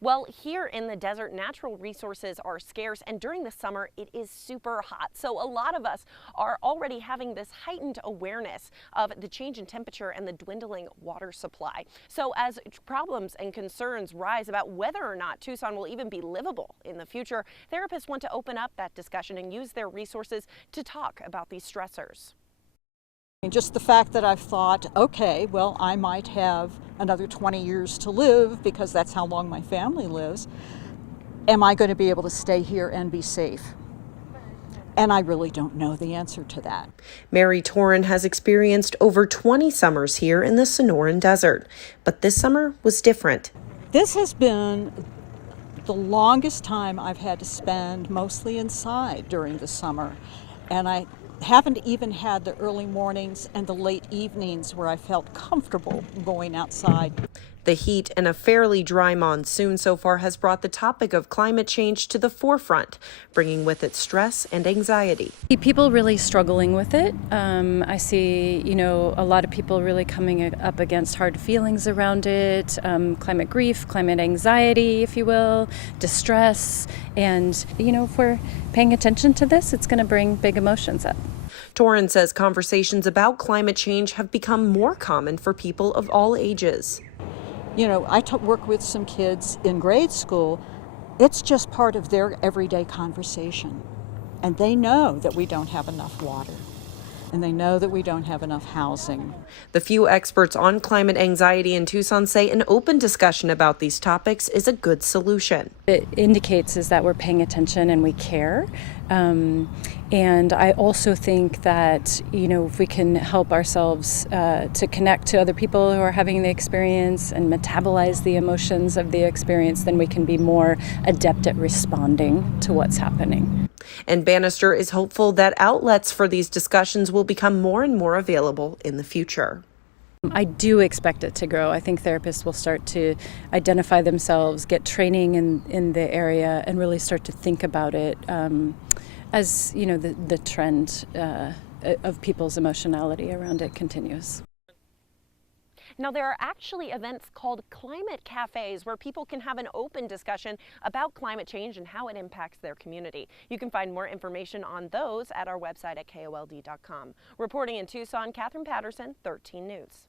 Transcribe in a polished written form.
Well, here in the desert, natural resources are scarce, and during the summer, it is super hot. So a lot of us are already having this heightened awareness of the change in temperature and the dwindling water supply. So as problems and concerns rise about whether or not Tucson will even be livable in the future, therapists want to open up that discussion and use their resources to talk about these stressors. Just the fact that I've thought, okay, well, I might have another 20 years to live because that's how long my family lives. Am I going to be able to stay here and be safe? And I really don't know the answer to that. Mary Torin has experienced over 20 summers here in the Sonoran Desert, but this summer was different. This has been the longest time I've had to spend mostly inside during the summer, and I haven't even had the early mornings and the late evenings where I felt comfortable going outside. The heat and a fairly dry monsoon so far has brought the topic of climate change to the forefront, bringing with it stress and anxiety. People really struggling with it. I see, a lot of people really coming up against hard feelings around it, climate grief, climate anxiety, if you will, distress. And, if we're paying attention to this, it's going to bring big emotions up. Torin says conversations about climate change have become more common for people of all ages. I work with some kids in grade school. It's just part of their everyday conversation. And they know that we don't have enough water. And they know that we don't have enough housing. The few experts on climate anxiety in Tucson say an open discussion about these topics is a good solution. It indicates is that we're paying attention and we care. And I also think that, if we can help ourselves to connect to other people who are having the experience and metabolize the emotions of the experience, then we can be more adept at responding to what's happening. And Bannister is hopeful that outlets for these discussions will become more and more available in the future. I do expect it to grow. I think therapists will start to identify themselves, get training in the area, and really start to think about it as the trend of people's emotionality around it continues. Now, there are actually events called climate cafes where people can have an open discussion about climate change and how it impacts their community. You can find more information on those at our website at KOLD.com. Reporting in Tucson, Catherine Patterson, 13 News.